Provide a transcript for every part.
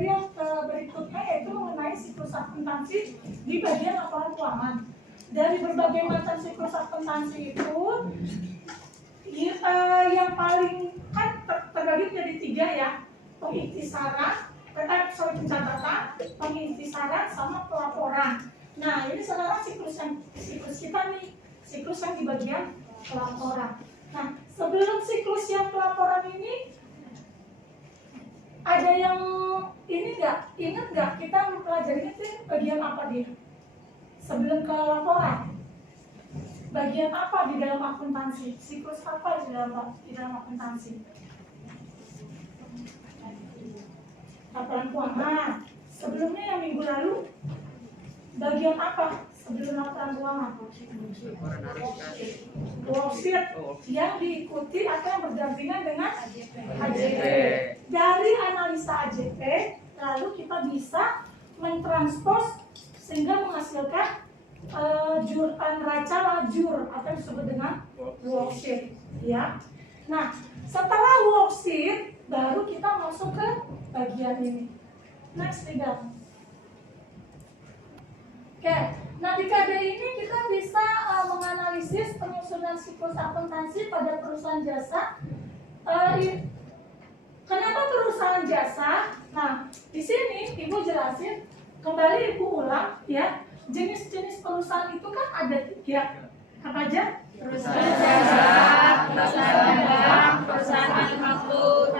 materi yang berikutnya yaitu mengenai siklus akuntansi di bagian laporan keuangan. Dari berbagai macam siklus akuntansi itu, yang paling kan terbagi menjadi 3 ya, pengintisaran, pencatatan, pengintisaran, sama pelaporan. Nah ini sekarang siklus kita nih, siklus yang di bagian pelaporan. Nah sebelum siklus yang pelaporan ini, ada yang ini nggak? Ingat nggak kita mempelajari itu bagian apa dia? Sebelum ke laporan, bagian apa di dalam akuntansi? Siklus apa di dalam akuntansi? Laporan keuangan. Sebelumnya yang minggu lalu, bagian apa sebelum laporan keuangan? Worksheet yang diikuti atau yang berdampingan dengan AJP. Dari analisa AJP, lalu kita bisa mentranspos sehingga menghasilkan neraca lajur atau disebut dengan worksheet, ya. Nah, setelah worksheet baru kita masuk ke bagian ini. Next, tidak. Oke, nah di KD ini kita bisa menganalisis penyusunan siklus akuntansi pada perusahaan jasa. Kenapa perusahaan jasa? Nah, di sini Ibu jelasin, kembali Ibu ulang ya. Jenis-jenis perusahaan itu kan ada 3. Apa aja? Perusahaan jasa, perusahaan dagang, perusahaan manufaktur.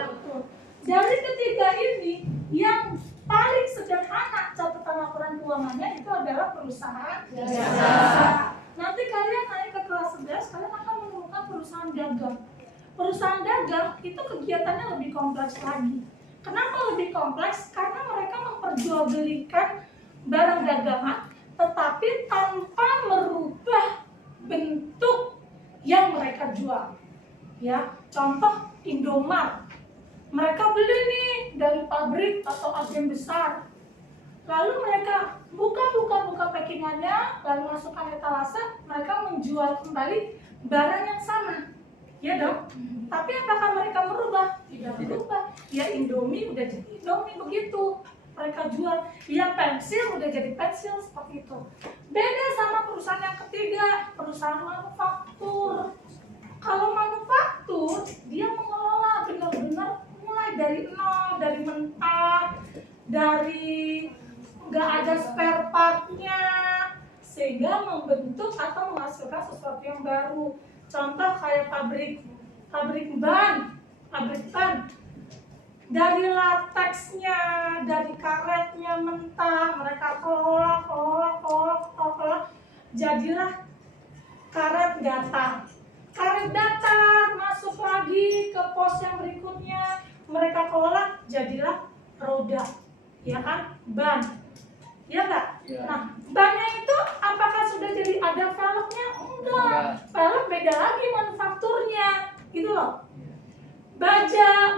Dari ketiga ini, yang paling sederhana catatan laporan keuangannya itu adalah perusahaan jasa. Nanti kalian naik ke kelas 11, kalian akan menemukan perusahaan dagang. Perusahaan dagang itu kegiatannya lebih kompleks lagi. Kenapa lebih kompleks? Karena mereka memperjualbelikan barang dagangan, tetapi tanpa merubah bentuk yang mereka jual. Ya, contoh Indomart. Mereka beli nih dari pabrik atau agen besar. Lalu mereka buka packingannya, lalu masukkan etalase, mereka menjual kembali barang yang sama. Ya dong? Tapi apakah mereka merubah? Tidak merubah. Ya Indomie udah jadi Indomie begitu. Mereka jual, ya pensil udah jadi pensil seperti itu. Beda sama perusahaan yang ketiga, perusahaan manufaktur. Kalau manufaktur, dia mengelola benar-benar mulai dari nol, dari mentah, dari nggak ada spare partnya, sehingga membentuk atau menghasilkan sesuatu yang baru. Contoh kayak pabrik ban, dari lateksnya, dari karetnya mentah, mereka kelola, jadilah karet datar. Karet datar masuk lagi ke pos yang berikutnya, mereka kelola, jadilah roda, ya kan, ban, ya nggak? Ya. Nah, bannya itu apakah sudah jadi ada velgnya? Enggak, velg beda lagi manufakturnya, gitu loh. Baja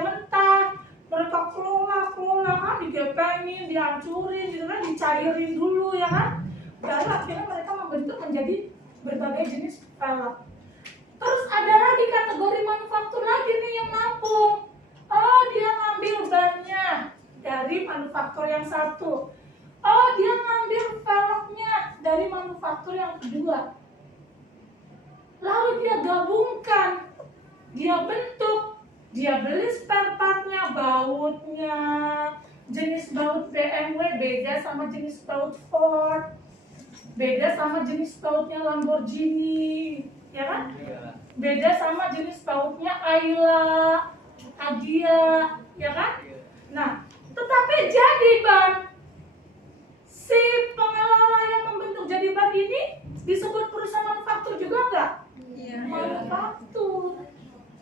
mentah, mereka kelola kan, digepengin, dihancurin, gitu kan, dicairin dulu ya kan. Baru akhirnya mereka membentuk menjadi berbagai jenis velg. Terus ada lagi kategori manufaktur lagi nih yang nampung. Oh, dia ngambil bannya dari manufaktur yang satu. Oh, dia ngambil velgnya dari manufaktur yang kedua. Lalu dia gabungkan, dia bentuk, dia beli spare partnya, bautnya, jenis baut BMW beda sama jenis baut Ford, beda sama jenis bautnya Lamborghini, ya kan? Beda sama jenis bautnya Ayla, Agia, ya kan? Nah, tetapi jadi ban. Si pengelola yang membentuk jadi ban ini disebut perusahaan manufaktur juga enggak? Iya. Manufaktur.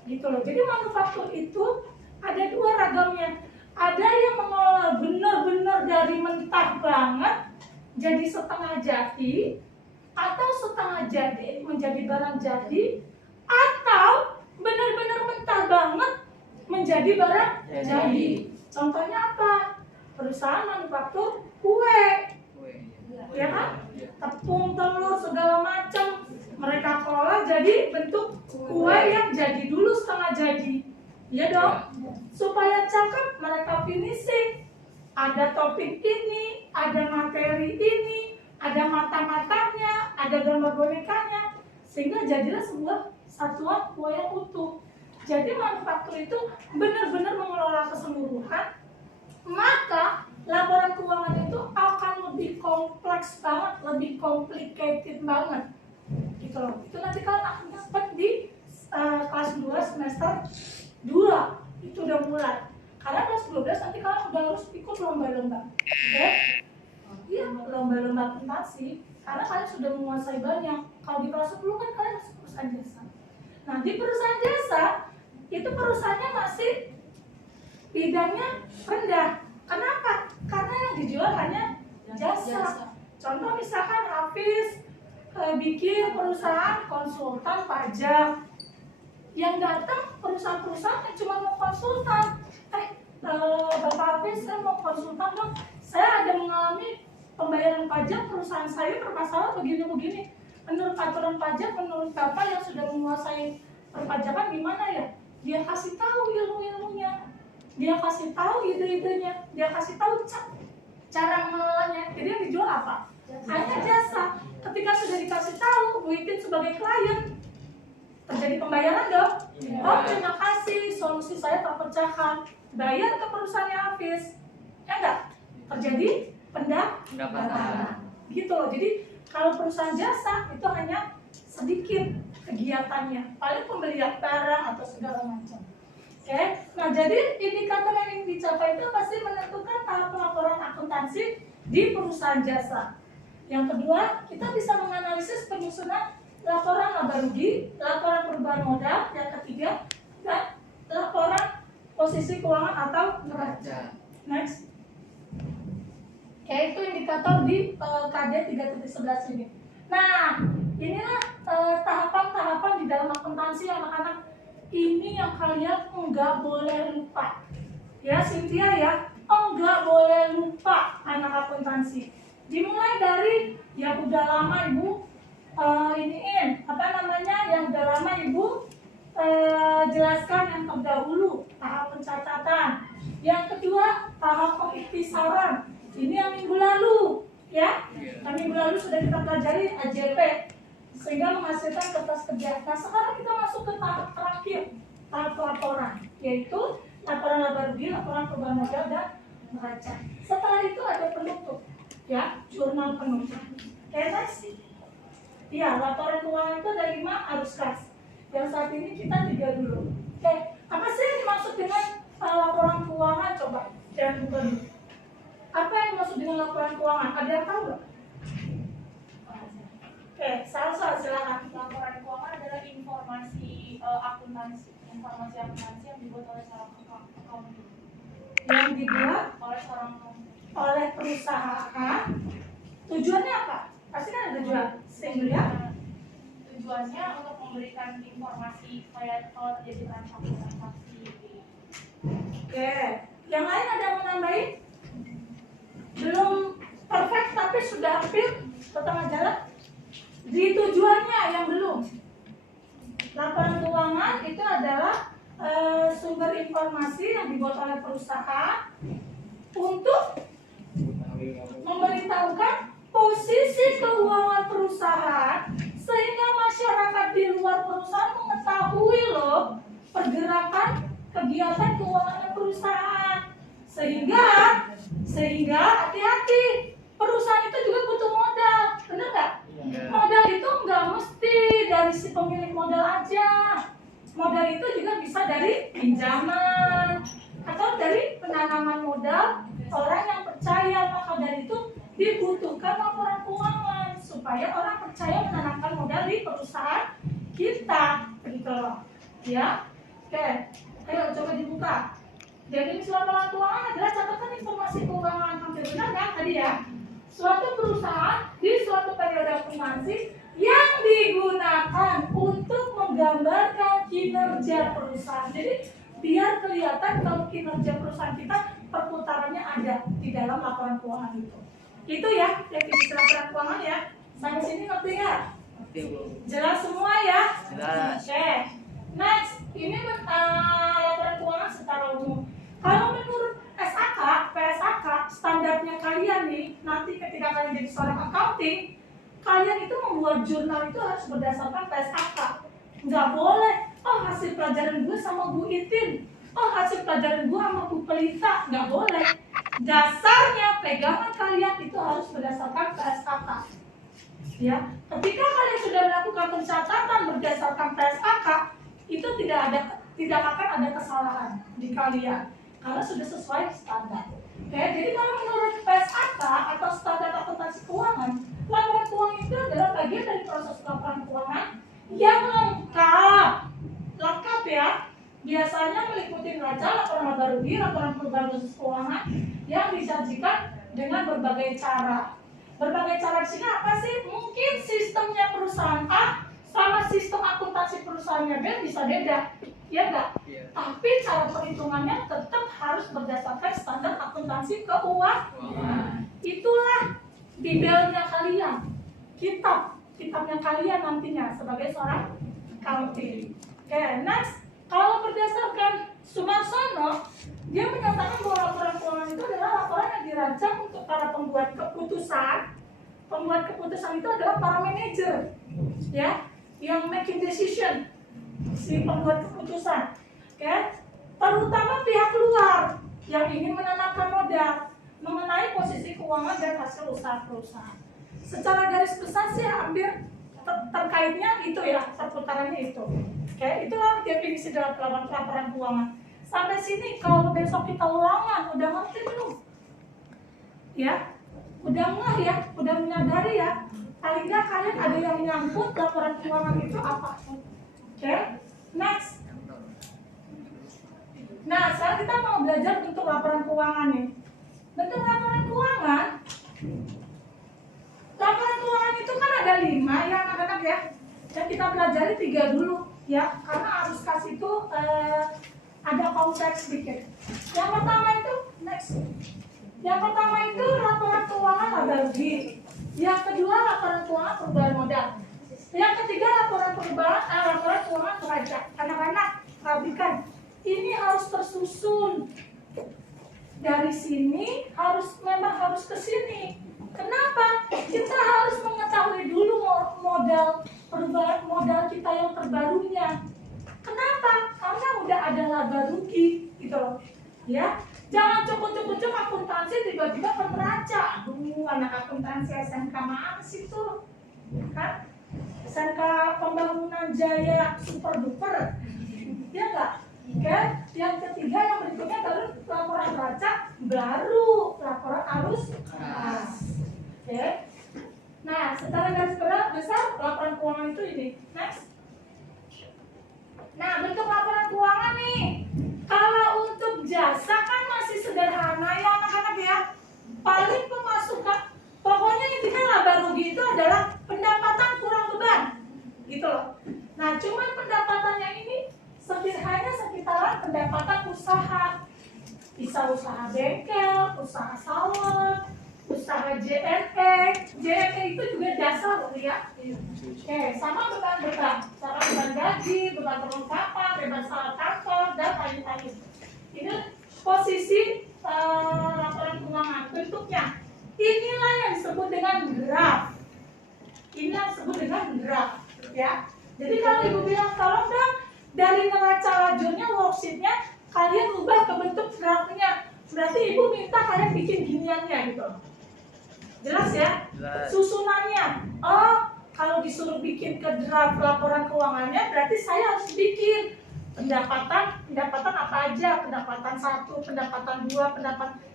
Gitu loh. Jadi manufaktur itu ada 2 ragamnya. Ada yang mengelola benar-benar dari mentah banget jadi setengah jadi, atau setengah jadi menjadi barang jadi, atau benar-benar mentah banget menjadi barang jadi. Contohnya apa? Perusahaan manufaktur kue, ya kan? Tepung, telur, segala macam mereka kelola jadi bentuk kue yang jadi dulu setengah jadi, Iya dong. Supaya cakep mereka finishing. Ada topik ini, ada materi ini, ada mata-matanya, ada gambar bonekanya, sehingga jadilah sebuah satuan kue yang utuh. Jadi manufaktur itu benar-benar mengelola keseluruhan, maka laporan keuangan itu akan lebih kompleks banget, lebih complicated banget, gitu loh. Itu nanti kalian akan dapat di kelas 2 semester 2 itu udah mulai. Karena kelas 12 nanti kalian udah harus ikut lomba-lomba, oke? Iya, lomba-lomba akuntansi. Karena kalian sudah menguasai banyak. Kalau di kelas 10 kan kalian masuk perusahaan jasa. Nah, di perusahaan jasa itu perusahaannya masih bidangnya rendah. Kenapa? Karena yang dijual hanya jasa. Contoh misalkan Hafiz bikin perusahaan konsultan pajak. Yang datang perusahaan-perusahaan yang cuma mau konsultan. Bapak Hafiz, saya mau konsultan dong. Saya ada mengalami pembayaran pajak perusahaan saya bermasalah begini-begini. Menurut aturan pajak, menurut Bapak yang sudah menguasai perpajakan gimana ya? Dia kasih tahu ilmu-ilmunya, dia kasih tahu ide-idenya, dia kasih tahu cara mengelolanya. Jadi yang dijual apa? Hanya jasa. Ketika sudah dikasih tahu, Bu Itin sebagai klien, terjadi pembayaran dong. Oh, terima kasih, solusi saya terpecahkan. Bayar ke perusahaannya Hafiz. Ya enggak? Terjadi pendapatan. Gitu loh. Jadi kalau perusahaan jasa itu hanya sedikit kegiatannya, paling pembelian barang atau segala macam. Oke. Nah, jadi indikator yang ingin dicapai itu pasti menentukan tahap pelaporan akuntansi di perusahaan jasa. Yang kedua, kita bisa menganalisis penyusunan laporan laba rugi, laporan perubahan modal. Yang ketiga, dan laporan posisi keuangan atau neraca. Next. Oke, itu indikator di KD 3.11 ini. Nah, inilah tahapan-tahapan di dalam akuntansi anak-anak. Ini yang kalian enggak boleh lupa. Ya, Cynthia ya, enggak boleh lupa anak akuntansi. Dimulai dari yang udah lama Ibu yang udah lama Ibu jelaskan yang terdahulu, tahap pencatatan. Yang kedua, tahap pengiktisaran. Ini yang minggu lalu, ya. Yang minggu lalu sudah kita pelajari AJP, sehingga menghasilkan kertas kerja. Nah, sekarang kita masuk ke tahap terakhir, tahap pelaporan, yaitu laporan laba rugi, laporan perubahan modal dan neraca. Setelah itu ada penutup, ya, jurnal penutup. Next. Ya, laporan keuangan itu ada 5 arus kas. Yang saat ini kita 3 dulu. Oke, apa sih yang dimaksud dengan laporan keuangan? Coba, jangan buka dulu. Apa yang dimaksud dengan laporan keuangan? Ada yang tahu nggak? Oke, Salsa silakan. Laporan keuangan adalah informasi akuntansi yang dibuat oleh seorang accounting. Yang dibuat oleh perusahaan. Tujuannya apa? Pasti kan ada tujuan. Sehingga tujuannya untuk memberikan informasi kayak kalau terjadi transaksi. Oke, yang lain ada yang mau nambahin? Belum perfect tapi sudah hampir ke tengah jalan. Di tujuannya yang belum. Laporan keuangan itu adalah sumber informasi yang dibuat oleh perusahaan untuk memberitahukan posisi keuangan perusahaan sehingga masyarakat di luar perusahaan mengetahui loh pergerakan kegiatan keuangan perusahaan. Sehingga hati-hati, perusahaan itu juga butuh modal, benar nggak? Modal itu nggak mesti dari si pemilik modal aja. Modal itu juga bisa dari pinjaman atau dari penanaman modal orang yang percaya. Maka dari itu dibutuhkan laporan keuangan supaya orang percaya menanamkan modal di perusahaan kita, gitu loh. Ya, oke. Ayo coba dibuka. Jadi laporan keuangan adalah catatan informasi keuangan. Hampir benar kan tadi ya? Suatu perusahaan di suatu periode akuntansi yang digunakan untuk menggambarkan kinerja perusahaan. Jadi biar kelihatan kalau kinerja perusahaan kita perputarannya ada di dalam laporan keuangan itu. Itu ya, definisi laporan keuangan ya. Sampai sini ngerti nggak? Ngerti, Bu. Jelas semua ya? Jelas. Oke. Next. Ini laporan keuangan secara umum. Kalau menurut SAK, PSAK, standarnya kalian nih, nanti ketika kalian jadi seorang accounting, kalian itu membuat jurnal itu harus berdasarkan PSAK. Nggak boleh, oh hasil pelajaran gue sama Bu Itin, oh hasil pelajaran gue sama Bu Pelita, nggak boleh. Dasarnya pegangan kalian itu harus berdasarkan PSAK. Ya, ketika kalian sudah melakukan pencatatan berdasarkan PSAK, itu tidak akan ada kesalahan di kalian karena sudah sesuai standar. Oke, jadi kalau menurut PSAK atau standar akuntansi keuangan, laporan keuangan itu adalah bagian dari proses laporan keuangan yang lengkap ya. Biasanya meliputi neraca, laporan laba rugi, laporan perubahan khusus keuangan yang disajikan dengan berbagai cara. Berbagai cara di sini apa sih? Mungkin sistemnya perusahaan A sama sistem akuntansi perusahaannya B bisa beda, ya enggak? Tapi cara perhitungannya tetap harus berdasarkan standar akuntansi keuangan. Itulah bibelnya kalian, kitabnya kalian nantinya sebagai seorang accounting. Oke, next. Kalau berdasarkan Sumarsono, dia menyatakan bahwa laporan keuangan itu adalah laporan yang dirancang untuk para pembuat keputusan. Pembuat keputusan itu adalah para manajer, ya, yang making decision, si pembuat keputusan, oke? Terutama pihak luar yang ingin menanamkan modal mengenai posisi keuangan dan hasil usaha perusahaan. Secara garis besar sih hampir terkaitnya itu ya, perputarannya itu. Oke, itulah definisi dalam laporan keuangan. Sampai sini kalau besok kita ulangan, udah ngerti belum? Ya, udah nggak ya, udah menyadari ya. Paling nggak kalian ada yang nyangkut laporan keuangan itu apa? Oke, next. Nah, sekarang kita mau belajar bentuk laporan keuangan nih. Bentuk laporan keuangan. Laporan keuangan itu kan ada 5 ya anak-anak ya. Dan kita pelajari 3 dulu ya, karena harus kasih itu ada konteks sedikit. Yang pertama itu next. Yang pertama itu laporan keuangan laba rugi. Yang kedua laporan keuangan perubahan modal. Yang ketiga laporan keuangan neraca. Anak-anak perhatikan, ini harus tersusun. Dari sini memang harus ke sini. Kenapa? Kita harus mengetahui dulu perubahan modal kita yang terbarunya. Kenapa? Karena udah ada laba rugi gitu loh. Ya, jangan cukup-cukup akuntansi tiba-tiba ke neraca. Aduh, anak akuntansi SMK mana sih tuh? Kan? SMK Pembangunan Jaya Super Duper. Ya enggak? Oke, yang ketiga yang berikutnya baru laporan neraca, baru laporan arus kas. Oke. Nah, secara garis besar laporan keuangan itu ini. Next. Nah, bentuk laporan keuangan nih. Kalau untuk jasa kan masih sederhana ya anak-anak ya. Paling pemasukan, pokoknya intinya laba rugi itu adalah pendapatan kurang beban, gitu loh. Nah, cuman pendapatannya ini hanya sekitaran pendapatan usaha. Bisa usaha bengkel, usaha salon, usaha JNE itu juga jasa loh ya. Oke, sama beban, sama beban gaji, beban perlengkapan, beban salah kantor dan lain-lain. Ini posisi laporan keuangan bentuknya. Inilah yang disebut dengan graf. Inilah yang disebut dengan graf, ya. Jadi kalau ibu bilang tolong dong dari neraca lajurnya, worksheetnya kalian ubah ke bentuk grafnya. Berarti ibu minta kalian bikin giniannya gitu. Jelas ya? Jelas. Susunannya. Oh, kalau disuruh bikin ke draft laporan keuangannya, berarti saya harus bikin pendapatan apa aja, pendapatan 1, pendapatan 2,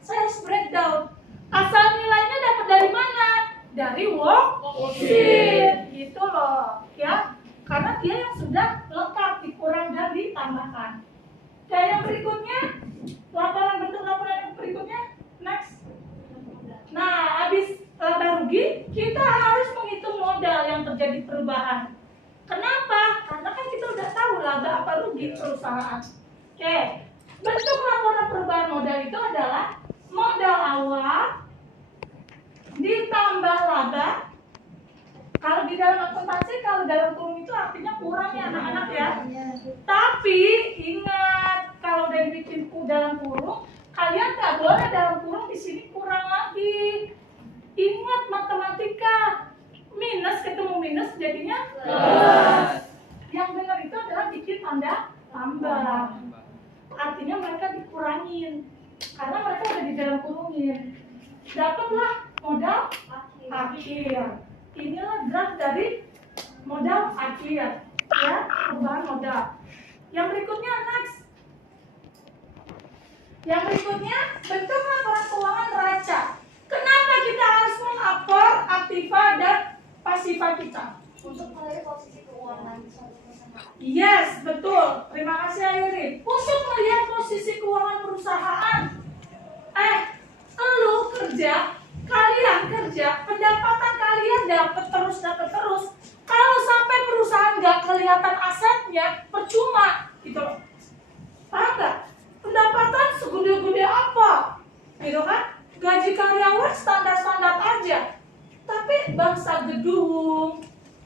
saya harus breakdown. Asal nilainya dapat dari mana? Dari worksheet, gitu loh, ya. Karena dia yang sudah lengkap, dikurang dan ditambahkan. Dan yang berikutnya, bentuk laporan yang berikutnya, next. Nah, habis laba rugi, kita harus menghitung modal yang terjadi perubahan. Kenapa? Karena kan kita udah tahu laba apa rugi perusahaan. Oke, bentuk laporan perubahan modal itu adalah modal awal ditambah laba Kalau di dalam akuntansi, kalau dalam kurung itu artinya kurang ya anak-anak ya. Tapi ingat, kalau udah bikin dalam kurung, kalian nggak boleh dalam kurung di sini kurang lagi. Ingat matematika, minus ketemu minus jadinya plus. Yang benar itu adalah bikin tanda tambah. Artinya mereka dikurangin karena mereka udah di dalam kurungin. Dapatlah modal akhir. Inilah draft dari modal akhir, ya, perubahan modal. Yang berikutnya next. Yang berikutnya bentuk laporan keuangan neraca. Kenapa kita harus mengupload aktiva dan pasifa kita? Untuk melihat posisi keuangan suatu perusahaan. Yes, betul. Terima kasih Ayuri. Untuk melihat posisi keuangan perusahaan. Lu kerja, kalian kerja, pendapatan kalian dapat terus. Kalau sampai perusahaan nggak kelihatan asetnya, percuma, gitu loh. Paham nggak? Pendapatan segede-gede apa, gitu kan? Gaji karyawan standar-standar aja, tapi bangsa gedung,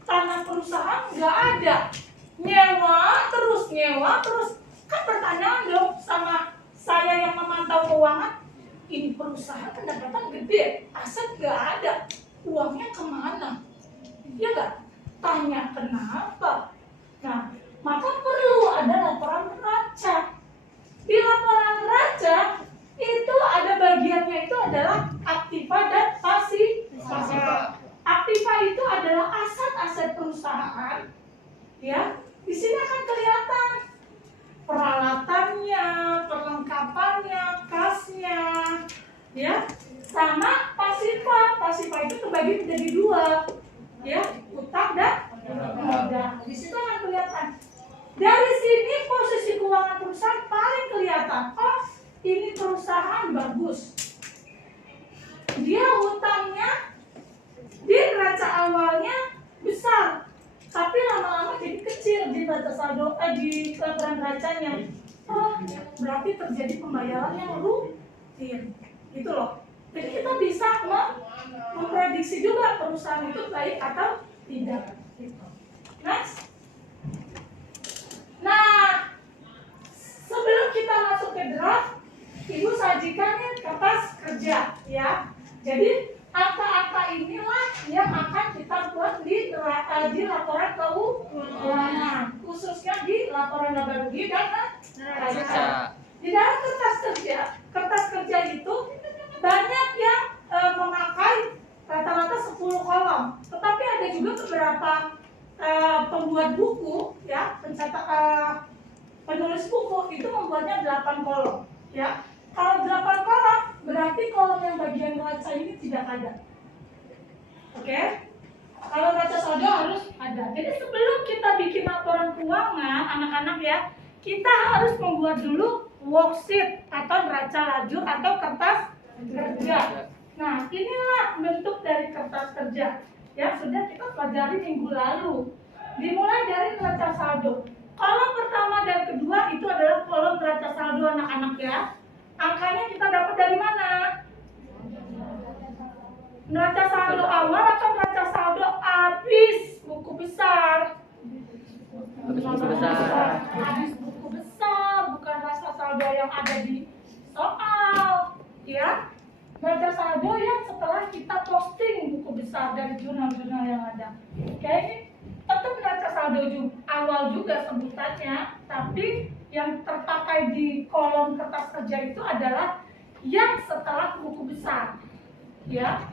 tanah perusahaan nggak ada, nyewa terus. Kan pertanyaan dong sama saya yang memantau keuangan, ini perusahaan pendapatan gede, aset nggak ada, uangnya kemana? Iya nggak? Tanya kenapa? Nah, maka perlu ada laporan neraca. Di laporan neraca itu ada bagiannya itu adalah aktiva dan pasifa. Aktiva itu adalah aset-aset perusahaan, ya. Di sini akan kelihatan peralatannya, perlengkapannya, kasnya, ya. Sama pasifa. Pasifa itu terbagi menjadi dua, ya, utang dan modal. Di situ akan kelihatan. Dari sini posisi keuangan perusahaan paling kelihatan. Oh, ini perusahaan bagus. Dia hutangnya di neraca awalnya besar, tapi lama-lama jadi kecil di neraca saldo, di laporan neracanya. Oh, berarti terjadi pembayaran yang rutin, gitu loh. Jadi kita bisa memprediksi juga perusahaan itu baik atau tidak. Next. Nah, sebelum kita masuk ke draft, Ibu sajikan kertas kerja, ya. Jadi angka-angka inilah yang akan kita buat di laporan keuangan, khususnya di laporan laba rugi dan neraca. Di dalam kertas kerja itu banyak yang memakai rata-rata 10 kolom, tetapi ada juga beberapa pembuat buku, ya, penulis buku itu membuatnya 8 kolom, ya. Kalau 8 kolom berarti kolom yang bagian neraca ini tidak ada. Oke? Kalau neraca saldo harus ada. Jadi sebelum kita bikin laporan keuangan, anak-anak ya, kita harus membuat dulu worksheet atau neraca lajur atau kertas kerja. Nah, inilah bentuk dari kertas kerja yang sudah kita pelajari minggu lalu. Dimulai dari neraca saldo. Kolom pertama dan kedua itu adalah kolom neraca saldo anak-anak ya. Angkanya kita dapat dari mana? Neraca saldo awal atau neraca saldo habis buku besar? Habis buku besar, bukan neraca saldo yang ada di soal, ya. Neraca saldo yang setelah kita posting buku besar dari jurnal-jurnal yang ada. Oke, ini tetap neraca saldo awal juga sebutannya, tapi yang terpakai di kolom kertas kerja itu adalah yang setelah buku besar, ya.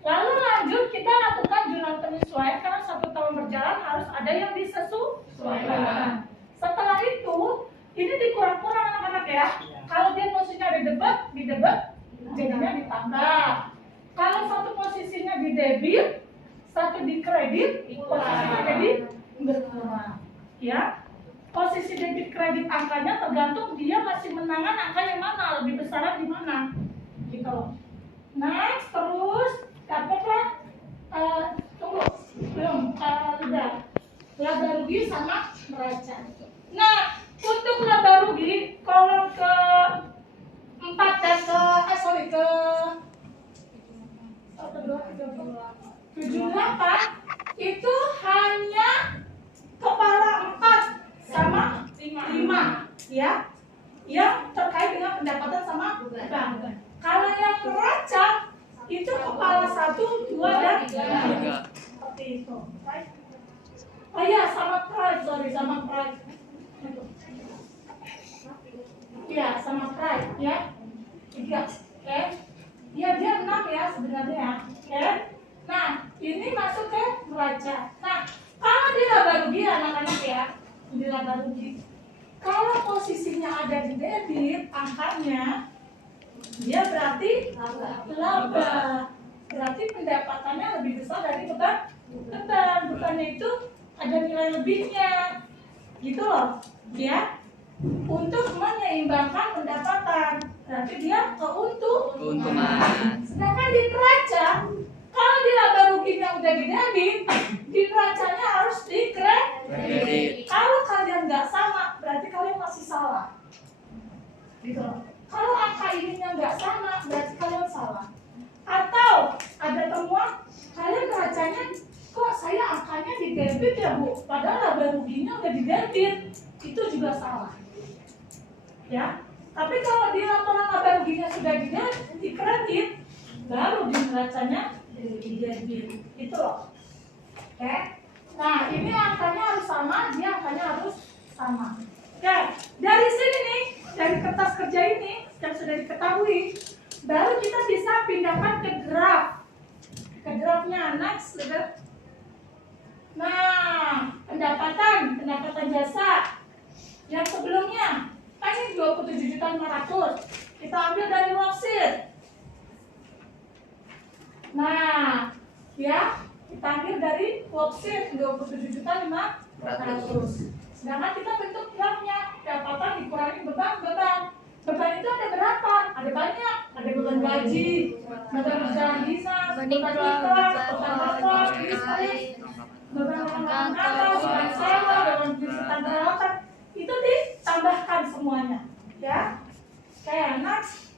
Lalu lanjut kita lakukan jurnal penyesuaian karena 1 tahun berjalan harus ada yang disesuaikan. Setelah itu ini dikurang-kurang anak-anak ya. Kalau dia posisinya di debit jadinya ditambah. Kalau satu posisinya di debit, satu di kredit, posisinya jadi berkurang, ya. Posisi debit kredit angkanya tergantung dia masih menangan angka yang mana, lebih besar di mana, gitu loh. Next, terus dapatlah tunggu belum udah laba rugi sama neraca. Nah, untuk laba rugi kolom ke 4 dan ke 78 itu hanya kepala 4 sama 5 ya, yang terkait dengan pendapatan sama beban. Kalau yang neraca itu kepala 1, 2, dan 3 seperti itu. Oh ya, sama price, sama price. Ya, sama price ya. 3, oke. Ya, dia 6 ya sebenarnya, oke. Nah, ini masuk ke neraca. Nah, kalau di laba rugi anak-anak ya, di laba rugi. Kalau posisinya ada di debit, angkanya dia berarti laba. Berarti pendapatannya lebih besar dari beban. Bebannya itu ada nilai lebihnya, gitu loh, ya. Untuk menyeimbangkan pendapatan, berarti dia keuntungan. Sedangkan di neraca, kalau di laba ruginya udah di debit, di neracanya harus di kredit. Kalau kalian nggak sama, berarti kalian masih salah, gitu loh. Kalau angka ininya nggak sama, berarti kalian salah. Atau ada temuan, kalian neracanya kok saya angkanya di debit ya Bu, padahal laba ruginya udah di debit, itu juga salah. Ya, tapi kalau di laporan laba ruginya sudah di kredit, baru di neracanya di debit, itu loh. Oke. Nah, ini angkanya harus sama, dia angkanya harus sama. Oke, dari sini nih, dari kertas kerja ini yang sudah diketahui, baru kita bisa pindahkan ke graf. Ke grafnya, next, lihat. Nah, pendapatan jasa yang sebelumnya kan ini 27.500.000. Kita ambil dari worksheet. Nah, ya, kita ambil dari worksheet 27.500.000. Sedangkan kita bentuk grafnya, pendapatan dikurangi beban. Beban itu ada berapa? Ada banyak. Ada beban gaji, beban usaha dinas, beban iklan, beban lapor, listrik, beban orang kantor, beban sewa, beban penyusutan perawatan. Itu ditambahkan semuanya, ya. Oke, next.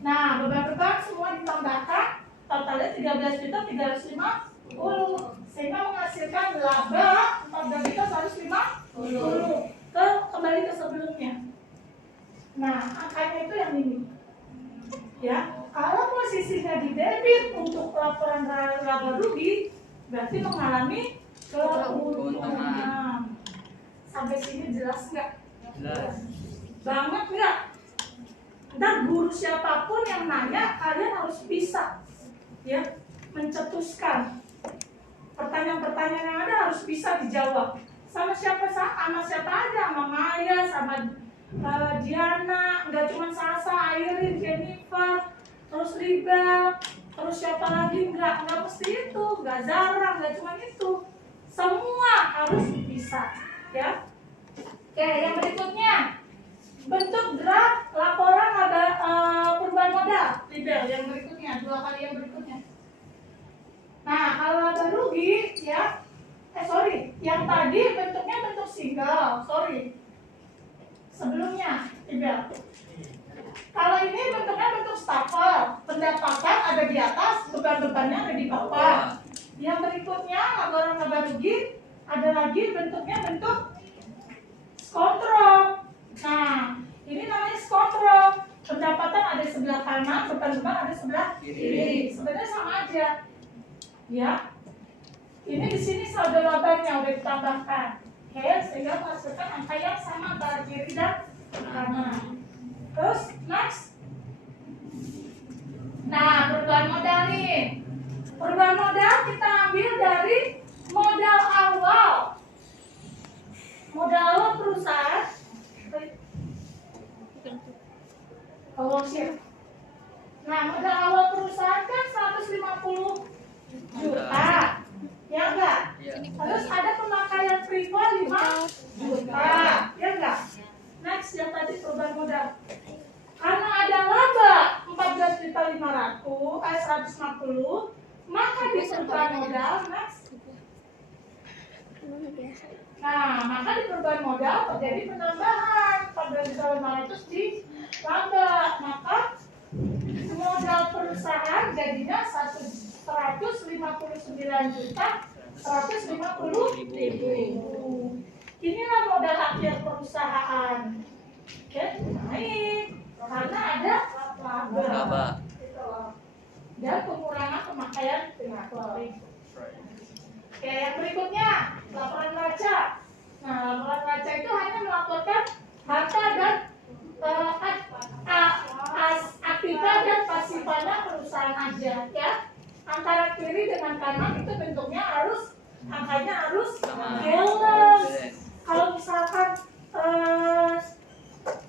Nah, beban-beban semua ditambahkan, totalnya 13.350.000, sehingga menghasilkan laba 14.150.000. Kembali ke sebelumnya. Nah, angkanya itu yang ini. Ya, kalau posisinya di debit untuk laporan laba rugi, berarti mengalami keuntungan. Sampai sini jelas nggak? Jelas. Banget nggak? Dan guru siapapun yang nanya, kalian harus bisa, ya, mencetuskan pertanyaan-pertanyaan yang ada harus bisa dijawab. Sama siapa aja, sama Maya, sama Diana, nggak cuma Sasa, Airin, Jennifer, terus Libel, terus siapa lagi, nggak mesti itu, nggak Zara, nggak cuma itu, semua harus bisa, ya. Oke, yang berikutnya, bentuk graf laporan ada perubahan modal, Libel, yang berikutnya, 2 kali yang berikutnya. Nah, kalau laba rugi, ya, yang tadi bentuknya bentuk single, sebelumnya, Libel. Kalau ini bentuknya bentuk stafel, pendapatan ada di atas, beban-bebannya ada di bawah. Yang berikutnya, laporan laba rugi, ada lagi bentuknya bentuk kontrol. Nah, ini namanya kontrol. Pendapatan ada di sebelah kanan, beban-beban ada di sebelah kiri. Sebenarnya sama aja, ya. Ini di sini saldo labanya udah ditambahkan, oke, sehingga menghasilkan angka yang sama antara kiri dan kanan. Terus next. Nah, perubahan modal nih. Perubahan modal kita ambil dari modal awal. Modal awal perusahaan. Nah, modal awal perusahaan kan 150 juta. Ya enggak? Terus ada pemakaian priva 5 juta. Ya enggak? Next, yang tadi perubahan modal. Karena ada laba 150, maka di perubahan modal, next. Nah, maka di perubahan modal terjadi penambahan 14.500 di laba. Maka modal perusahaan jadinya 159 9.150.000. Inilah modal akhir perusahaan. Oke, naik karena ada laba. Gitu loh. Dan pengurangan pemakaian tenaga. Oke, yang berikutnya laporan neraca. Nah, laporan neraca itu hanya melaporkan harta dan aktiva dan pasifanya perusahaan aja, ya. Antara kiri dengan kanan itu bentuknya harus angkanya harus balance. Kalau misalkan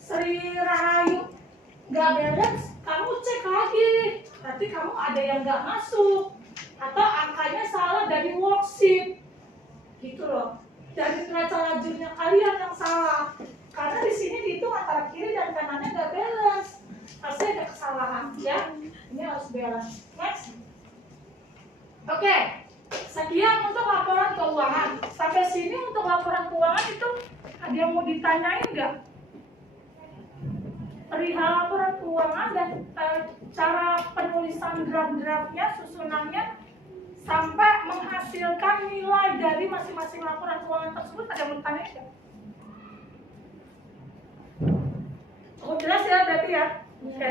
Sri Rahayu nggak balance, kamu cek lagi, berarti kamu ada yang nggak masuk atau angkanya salah dari worksheet, gitu loh. Dari neraca lajurnya kalian yang salah, karena di sini dihitung antara kiri dan kanannya nggak balance, pasti ada kesalahan, ya. Ini harus balance. Next. Oke, sekian untuk laporan keuangan. Sampai sini untuk laporan keuangan itu ada yang mau ditanyain nggak? Perihal laporan keuangan dan cara penulisan draft-draftnya, susunannya, sampai menghasilkan nilai dari masing-masing laporan keuangan tersebut, ada yang mau ditanya nggak? Oh, jelas ya berarti ya? Oke.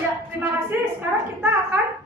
Ya, terima kasih. Sekarang kita akan